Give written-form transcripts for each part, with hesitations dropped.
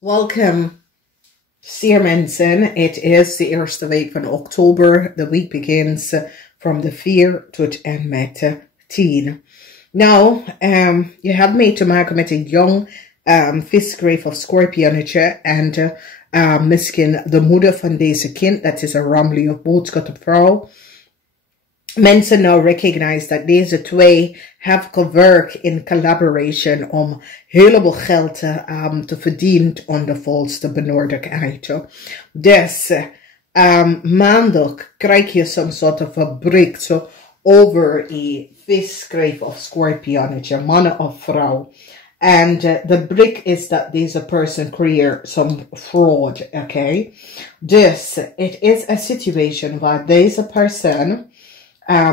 Welcome, stiermensen. Het is de eerste week van oktober. The week begins from the 4 tot en met 10. Nou, je hebt mee te maken met een jong visgrave of scorpionnetje. En misschien de moeder van deze kind. Dat is een Ramley of boodschappenvrouw. Mensen nou recognize dat deze twee have gewerkt in collaboration om heleboel geld te verdienen onder volste benodigdheid. Dus maandag krijg je some sort of a break over een visgrave of scorpionnetje, man of vrouw. And the break is that deze person create some fraud, okay? Dus it is a situation waar deze person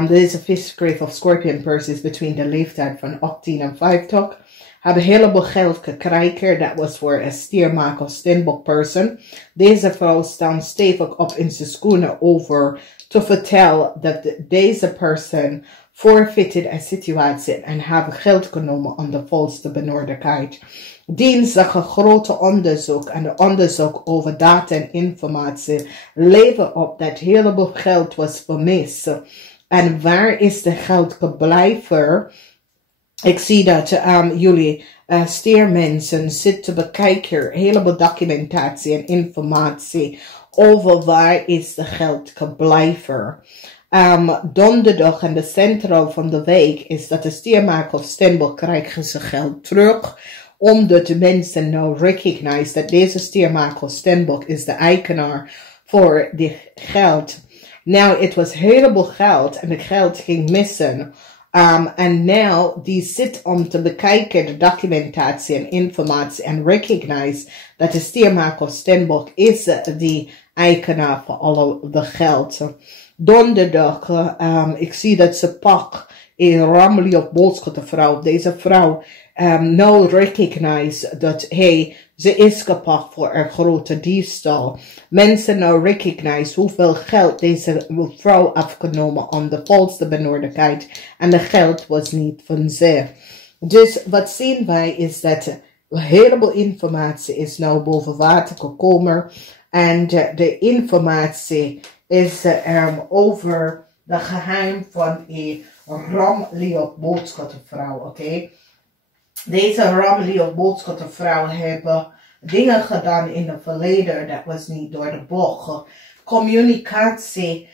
there is a visgrave of scorpion persons between de leeftijd van 18 en 50. Hebben een heleboel geld gekregen. Dat was voor een stiermaker of steenbok person. Deze vrouw staat stevig op in zijn schoenen over te vertellen dat deze person forfeited een situatie en hebben geld genomen onder volste benodigdheid. Dinsdag een grote onderzoek en de onderzoek over data en informatie levert op dat heleboel geld was vermist. En waar is de geld gebleven? Ik zie dat jullie stiermensen zitten bekijken, heleboel documentatie en informatie over waar is de geld gebleven. Donderdag en de centraal van de week is dat de stiermaker of steenbok krijgen zijn geld terug. Omdat de mensen nou recognize dat deze stiermaker of steenbok is de eigenaar voor die geld. Nou, het was heleboel geld en het geld ging missen. En nou, die zit om te bekijken de documentatie en informatie en recognize dat de stiermaker of steenbok is die eigenaar voor alle de geld. Donderdag, ik zie dat ze pak een Ramley of boodschappenvrouw. Deze vrouw nou recognize dat ze is gepakt voor een grote diefstal. Mensen nou recognize hoeveel geld deze vrouw afgenomen onder volste benodigdheid. En de geld was niet van ze. Dus wat zien wij is dat een heleboel informatie is nou boven water gekomen. En de informatie is over de geheim van een Ramley of boodschappenvrouw, oké? Deze Ramley of boodschappenvrouw hebben dingen gedaan in het verleden dat was niet door de bocht. Communicatie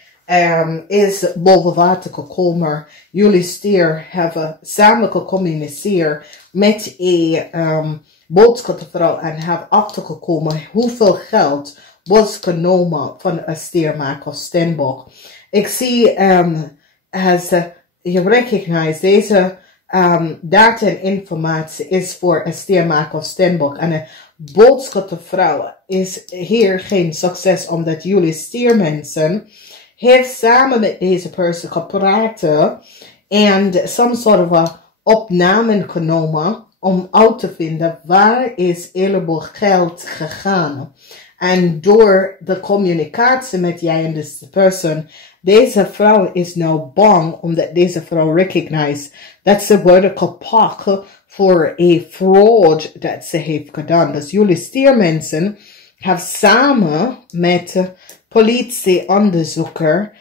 is boven water gekomen. Jullie stier hebben samen gecommuniceerd met een boodschappenvrouw en hebben achtergekomen hoeveel geld was genomen van een stiermaker of steenbok. Ik zie as je recognize deze data en informatie is voor een stiermaker of steenbok. En een boodschappenvrouw is hier geen succes omdat jullie stiermensen heeft samen met deze persoon gepraat en some sort of opnamen genomen om uit te vinden waar is heleboel geld gegaan. En door de communicatie met jij en deze persoon, deze vrouw is nou bang omdat deze vrouw recognize dat ze worden gepakt voor een fraud dat ze heeft gedaan. Dus jullie stiermensen hebben samen met politieonderzoeker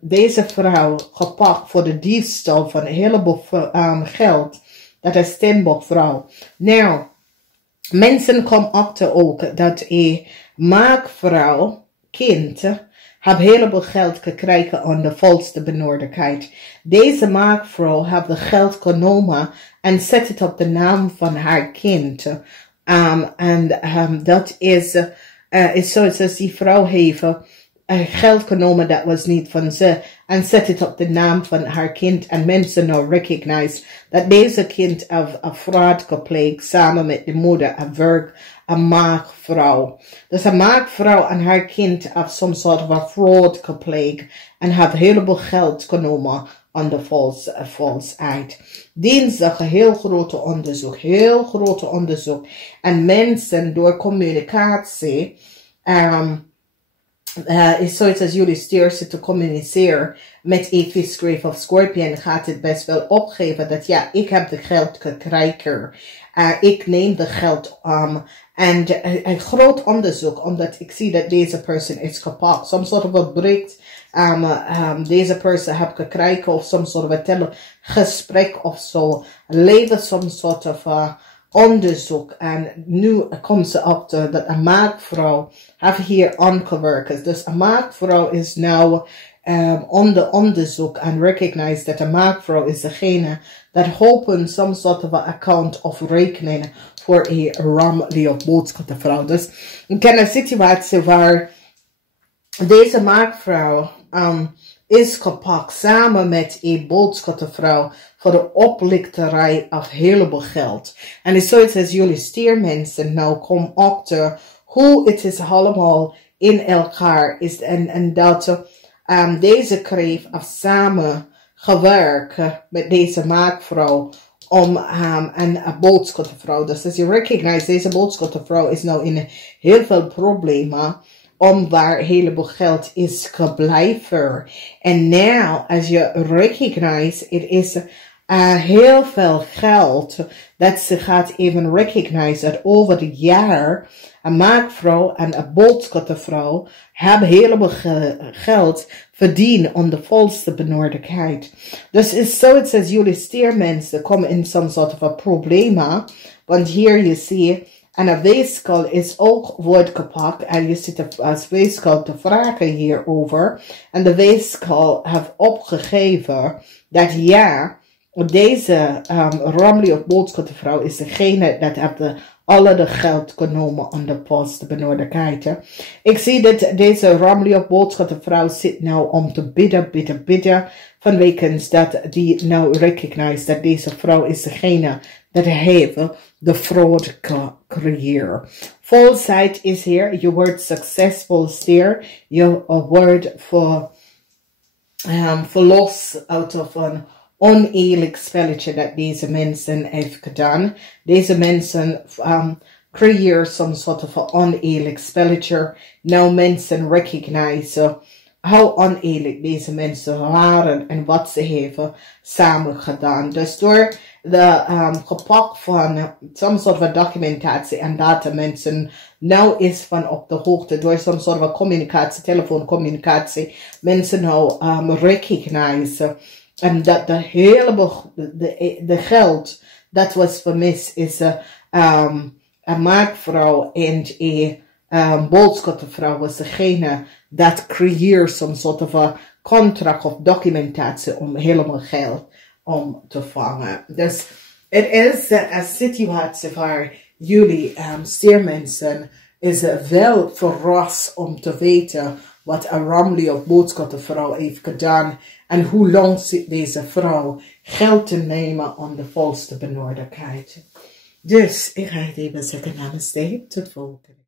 deze vrouw gepakt voor de diefstal van een heleboel geld. Dat is steenbokvrouw. Nou, mensen komen achter ook dat een maakvrouw, kind, heeft heleboel geld gekregen onder volste benodigdheid. Deze maakvrouw heeft het geld genomen en zet het op de naam van haar kind. Dat is zoals die vrouw heeft geld genomen dat was niet van ze en zet het op de naam van haar kind en mensen nou recognize dat deze kind een fraud gepleegd samen met de moeder en werk een maakvrouw. Dus een maakvrouw en haar kind heeft some sort of fraud gepleegd en heeft heleboel geld genomen onder valsheid. Dinsdag een heel grote onderzoek. En mensen door communicatie is zoiets als jullie stier zitten te communiceren met Evis, Grave of Scorpion, gaat het best wel opgeven dat ja, ik heb de geldkrijger. Ik neem de geld en een groot onderzoek, omdat ik zie dat deze persoon is gepakt. Soms soort van breekt deze persoon heb gekregen of soms soort van telegesprek of zo. Leven soms soort van onderzoek. En nu komt ze achter dat een maagdvrouw heeft hier aangewerkt. Dus een maagdvrouw is nou onder onderzoek en recognize dat een maagdvrouw is degene dat hopen some sort of account of rekening voor een ramli of boodschappenvrouw. Dus ik ken een situatie waar deze maagdvrouw is gepakt samen met een boodschappenvrouw voor de oplichterij of heleboel geld. En het is zoiets als jullie stiermensen nou komen achter hoe het is allemaal in elkaar is en dat deze kreeg samen gewerkt met deze maagdvrouw om een boodschappenvrouw. Dus als je recognize deze boodschappenvrouw is nou in heel veel problemen om waar een heleboel geld is gebleven. En nou, als je recognize, het is heel veel geld dat ze gaat even recognize dat over de jaar een maagdvrouw en een boodschappenvrouw hebben heleboel geld verdienen om de volste benodigdheid. Dus het is zoiets als jullie stiermensen komen in some sort of problemen. Want hier je ziet, en een weeskal is ook wordt gepakt. En je zit als weeskal te vragen hierover. En de weeskal heeft opgegeven dat ja, deze ramli of boodschappenvrouw is degene dat heeft alle de geld genomen aan de post benodigdheid. Ik zie dat deze ramli of boodschappenvrouw zit nou om te bidden. Vanwege dat die nou recognize dat deze vrouw is degene dat heeft de fraud creëert. Volheid is hier. Je wordt succesvol stier. Je wordt verlost uit of een oneerlijk spelletje dat deze mensen heeft gedaan. Deze mensen creëren some sort of oneerlijk spelletje. Nou mensen recognize hoe oneerlijk deze mensen waren en wat ze hebben samen gedaan. Dus door de gepak van some sort of documentatie en data mensen nou is van op de hoogte door some sort of communicatie, telefooncommunicatie, mensen nou recognize en dat de heleboel de geld dat was vermist is een maagdvrouw en een boodschappenvrouw was degene dat creëert some sort of a contract of documentatie om helemaal geld om te vangen. Dus het is een situatie waar jullie stiermensen is wel verrast om te weten wat een ramli of boodschappenvrouw heeft gedaan en hoe lang zit deze vrouw geld te nemen om de volste benodigdheid. Dus ik ga het even zeggen namaste, tot volgende.